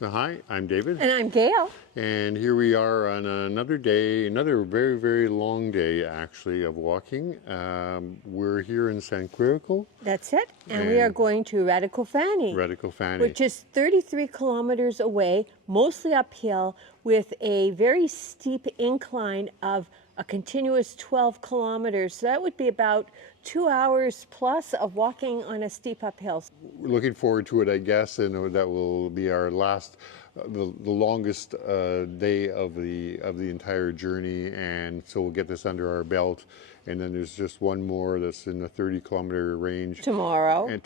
Hi, I'm David. And I'm Gail. And here we are on another day, another very, very long day actually of walking. We're here in San Quirico. That's it. And we are going to Radicofani. Radicofani. Which is 33 kilometers away, mostly uphill, with a very steep incline of a continuous 12 kilometers. So that would be about 2 hours plus of walking on a steep uphill. We're looking forward to it, I guess, and that will be our last, the longest day of the entire journey, and so we'll get this under our belt. And then there's just one more that's in the 30-kilometer range Tomorrow. and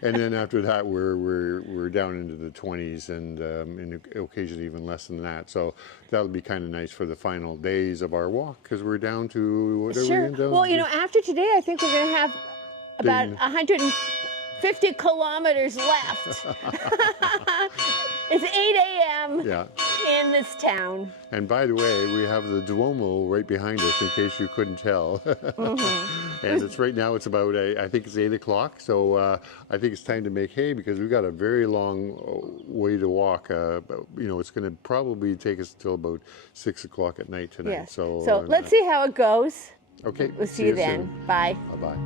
and then after that we're down into the 20s and occasionally even less than that. So that'll be kind of nice for the final days of our walk, because we're down to what are we down to? Well, you know, after today, I think we're going to have about 150 kilometers left. It's 8 a.m. in this town. And by the way, we have the Duomo right behind us, in case you couldn't tell. And it's right now, it's about, I think it's 8 o'clock. So I think it's time to make hay, because we've got a very long way to walk. You know, it's going to probably take us till about 6 o'clock at night tonight. Yes. So let's see how it goes. Okay. We'll see you then. Soon. Bye. Bye-bye.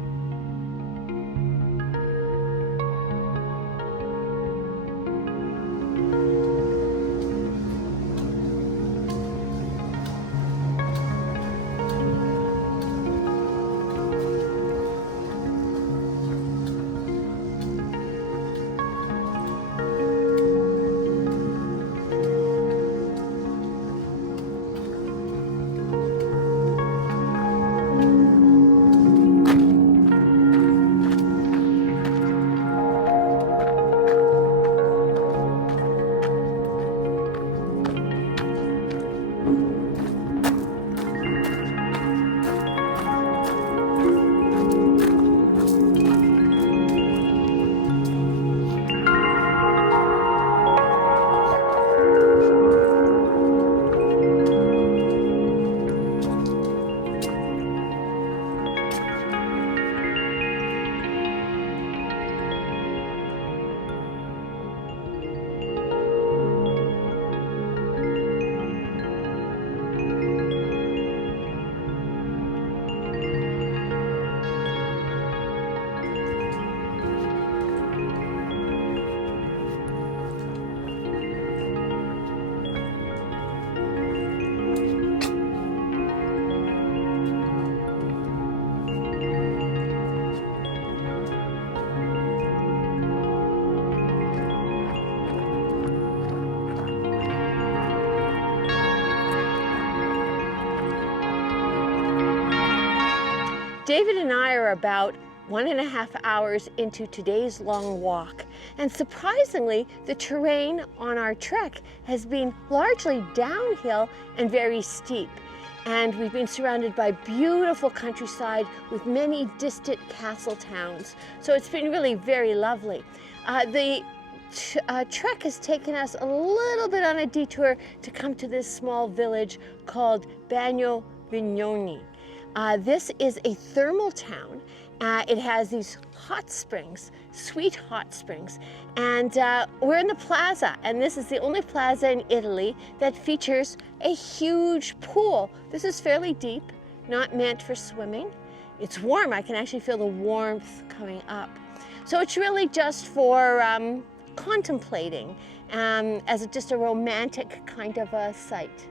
David and I are about 1.5 hours into today's long walk, and surprisingly, the terrain on our trek has been largely downhill and very steep. And we've been surrounded by beautiful countryside with many distant castle towns. So it's been really very lovely. The trek has taken us a little bit on a detour to come to this small village called Bagno Vignoli. This is a thermal town. It has these hot springs, sweet hot springs, and we're in the plaza, and this is the only plaza in Italy that features a huge pool. This is fairly deep, not meant for swimming. It's warm. I can actually feel the warmth coming up. So it's really just for contemplating as just a romantic kind of a site.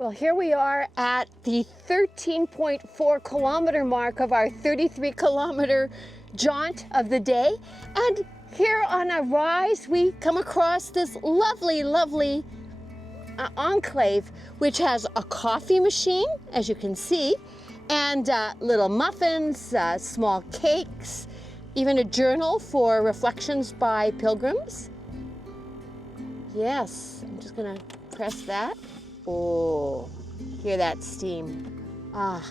Well, here we are at the 13.4 kilometer mark of our 33 kilometer jaunt of the day. And here on a rise, we come across this lovely, lovely enclave, which has a coffee machine, as you can see, and little muffins, small cakes, even a journal for reflections by pilgrims. Yes, I'm just gonna press that. Oh, hear that steam. Ah.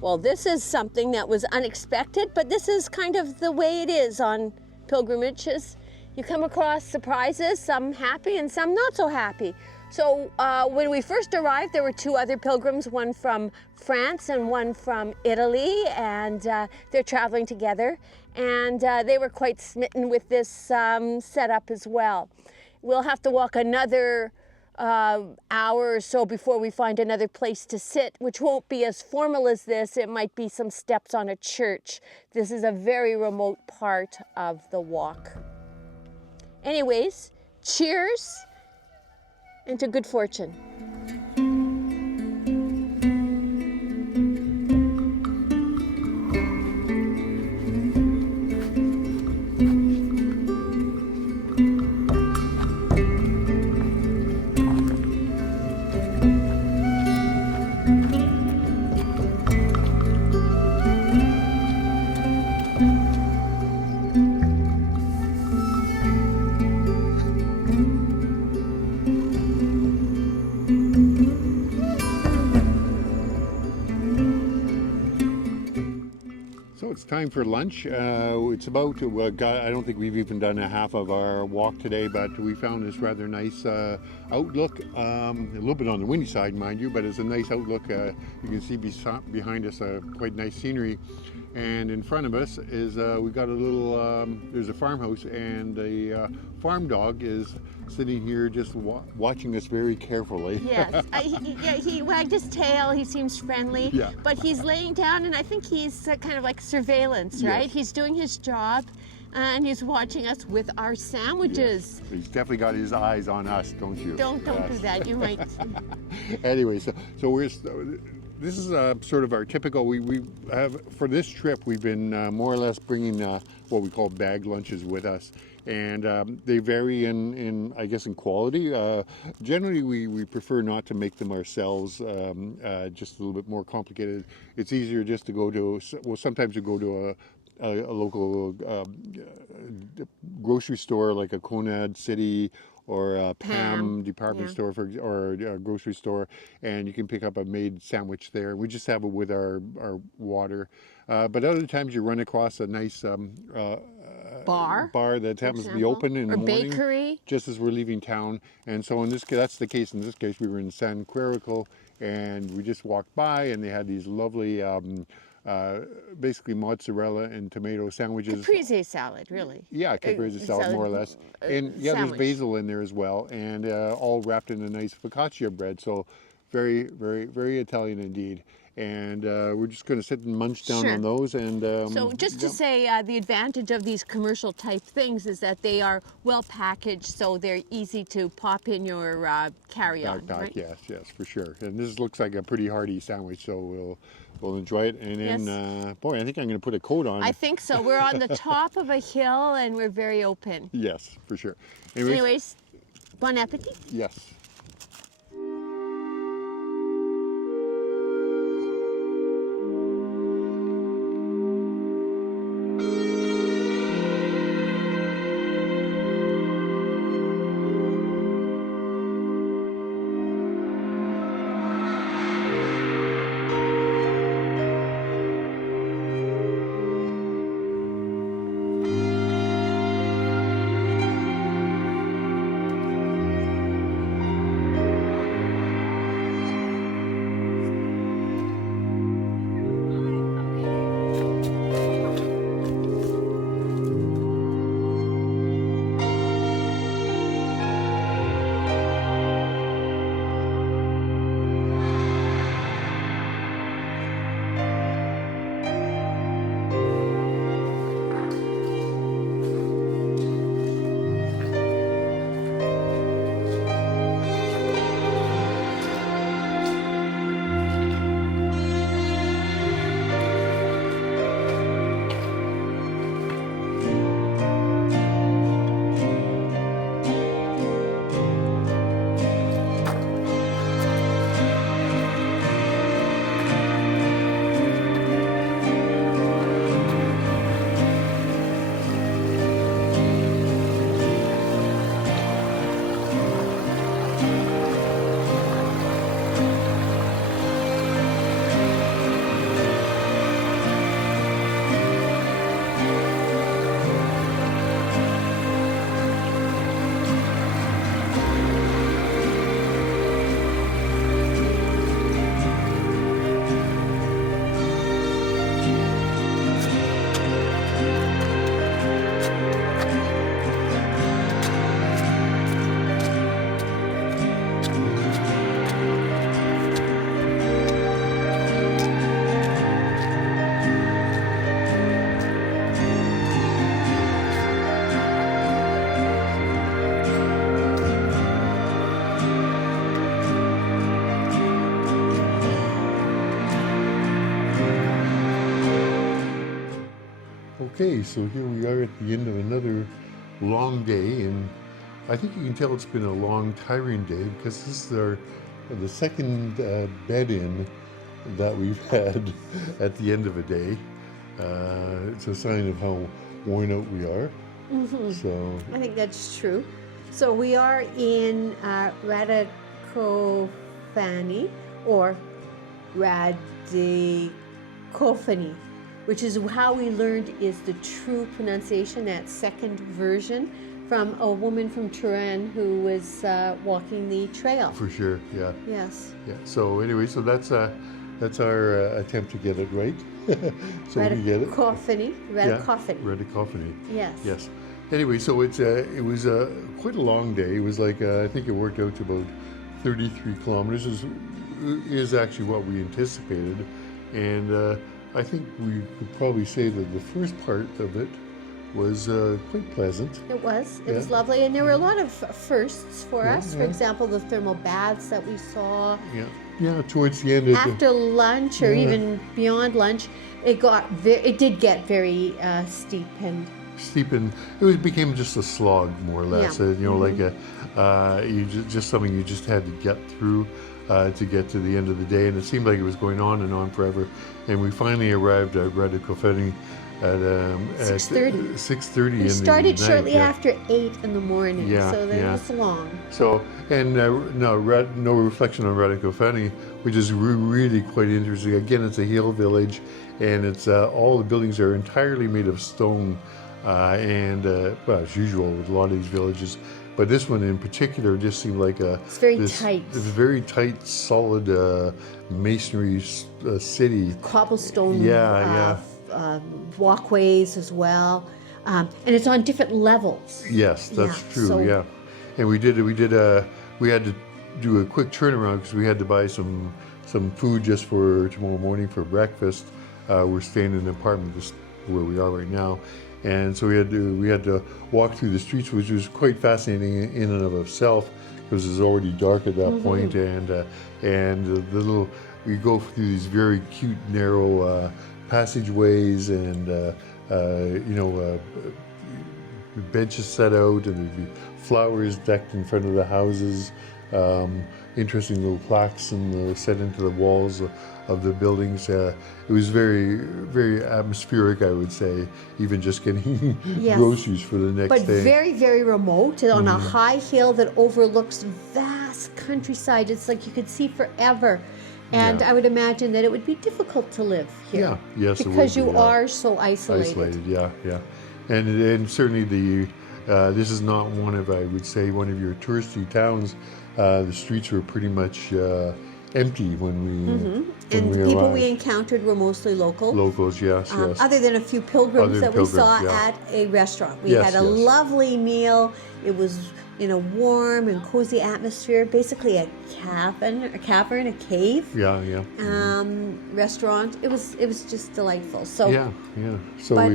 Well, this is something that was unexpected, but this is kind of the way it is on pilgrimages. You come across surprises, some happy and some not so happy. So when we first arrived, there were two other pilgrims, one from France and one from Italy, and they're traveling together. And they were quite smitten with this setup as well. We'll have to walk another hour or so before we find another place to sit, which won't be as formal as this. It might be some steps on a church. This is a very remote part of the walk. Anyways, cheers and to good fortune. It's time for lunch. It's about, I don't think we've even done a half of our walk today, but we found this rather nice outlook. A little bit on the windy side, mind you, but it's a nice outlook. You can see behind us quite nice scenery. And in front of us is, we got a little, there's a farmhouse, and the farm dog is sitting here just watching us very carefully. Yes, he wagged his tail, he seems friendly, yeah. But he's laying down, and I think he's kind of like surveillance, right? Yes. He's doing his job, and he's watching us with our sandwiches. Yes. He's definitely got his eyes on us, don't you? Don't do that, you might. Anyway, so we're, this is sort of our typical, we have, for this trip, we've been more or less bringing what we call bag lunches with us. And they vary in I guess, in quality. Generally, we prefer not to make them ourselves, just a little bit more complicated. It's easier just to go to, well, sometimes you go to a local grocery store like a Conad City or a Pam department store or a grocery store, and you can pick up a made sandwich there. We just have it with our water. But other times you run across a nice bar that happens to be open in the morning, bakery, just as we're leaving town. And so in this case, that's the case. In this case, we were in San Quirico, and we just walked by, and they had these lovely basically mozzarella and tomato sandwiches. Caprese salad, really. Yeah, caprese salad, more or less. And yeah, sandwich. There's basil in there as well, and all wrapped in a nice focaccia bread. So very, very, very Italian indeed. And we're just going to sit and munch down on those. And so just to say, the advantage of these commercial type things is that they are well packaged, so they're easy to pop in your carry-on. Backpack, right? Yes, for sure. And this looks like a pretty hearty sandwich, so we'll enjoy it. And then, boy, I think I'm going to put a coat on. I think so. We're on the top of a hill, and we're very open. Yes, for sure. Anyways, bon appetit. Yes. Okay, so here we are at the end of another long day, and I think you can tell it's been a long, tiring day because this is the second bed-in that we've had at the end of a day. It's a sign of how worn out we are. Mm-hmm. So I think that's true. So we are in Radicofani, or Radicofani, which is how we learned is the true pronunciation, that second version, from a woman from Turin who was walking the trail. for sure, yeah. Yes. Yeah. So anyway, so that's our attempt to get it right. So we get it. Radicofani. Radicofani. Yeah, Radicofani. Yes. Yes. Anyway, so it was quite a long day. It was like I think it worked out to about 33 kilometers. Is actually what we anticipated, and I think we could probably say that the first part of it was quite pleasant. It was. It Yeah. was lovely, and there were a lot of firsts for Yeah, us. For yeah. example, the thermal baths that we saw. Yeah. Yeah. Towards the end of After lunch, or Yeah. even beyond lunch, it did get very steep and. steep, and became just a slog more or less. Yeah. Like just something you just had to get through to get to the end of the day, and it seemed like it was going on and on forever. And we finally arrived at Radicofani at 6:30. 6:30 in We the started night, shortly yeah. after 8 in the morning, Yeah, so that yeah. was long. So, and no reflection on Radicofani, which is really quite interesting. Again, it's a hill village, and it's all the buildings are entirely made of stone, and well, as usual with a lot of these villages. But this one in particular just seemed like It's very tight. It's a very tight, solid masonry city. Cobblestone Yeah, walkways as well. And it's on different levels. Yes, that's Yeah, true. so- Yeah, and we had to do a quick turnaround because we had to buy some food just for tomorrow morning for breakfast. We're staying in an apartment just where we are right now, and so we had to walk through the streets, which was quite fascinating in and of itself because it's already dark at that point, and we go through these very cute narrow passageways, and benches set out, and there'd be flowers decked in front of the houses. Interesting little plaques set into the walls of the buildings. It was very, very atmospheric, I would say, even just getting Yes. groceries for the next But day. very, very remote, on a high hill that overlooks vast countryside. It's like you could see forever. And Yeah. I would imagine that it would be difficult to live here. Yeah, yes, it Because would be, you yeah. are so isolated. Yeah. And certainly this is not one of your touristy towns. The streets were pretty much empty when we And the people arrived. we encountered were mostly local. Locals, yes. Other than a few pilgrims Other that than we saw pilgrims, yeah. at a restaurant. We Yes, had a yes. lovely meal. It was in a warm and cozy atmosphere, basically a cavern, a cave Yeah. restaurant. It was just delightful. So Yeah. So But-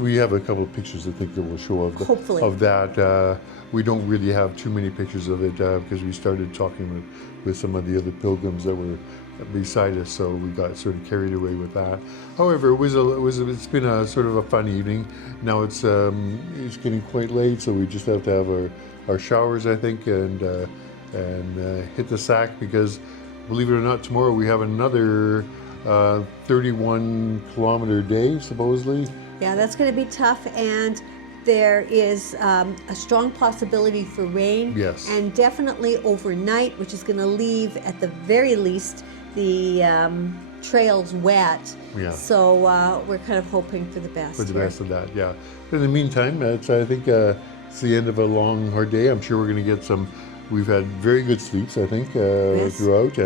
we have a couple of pictures I think that will show Hopefully. of that. We don't really have too many pictures of it because we started talking with some of the other pilgrims that were beside us, so we got sort of carried away with that. However, it's been a sort of a fun evening. Now it's getting quite late, so we just have to have our showers, I think, and hit the sack because, believe it or not, tomorrow we have another 31 kilometer day supposedly. yeah, that's going to be tough. And there is a strong possibility for rain. Yes. And definitely overnight, which is going to leave, at the very least, the trails wet. Yeah. So we're kind of hoping for the best. For the here. best of that, yeah. But in the meantime, I think it's the end of a long, hard day. I'm sure we're going to get some. We've had very good sleeps, I think, Yes. throughout.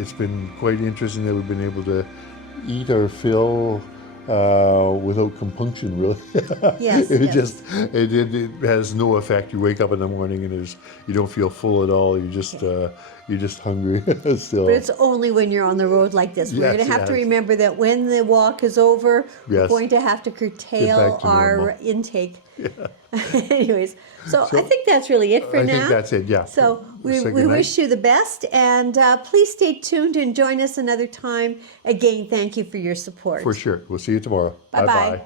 It's been quite interesting that we've been able to eat our fill without compunction, really. Yes, it yes. just it has no effect. You wake up in the morning and you don't feel full at all. You're just hungry still. But it's only when you're on the road like this. We're Yes, going to have to yes. remember that when the walk is over, we're Yes. going to have to curtail back to our normal. intake. Anyways, so I think that's really it for now. I think that's it, yeah. So We'll say we goodnight. wish you the best, and please stay tuned and join us another time. Again, thank you for your support. For sure. We'll see you tomorrow. Bye-bye.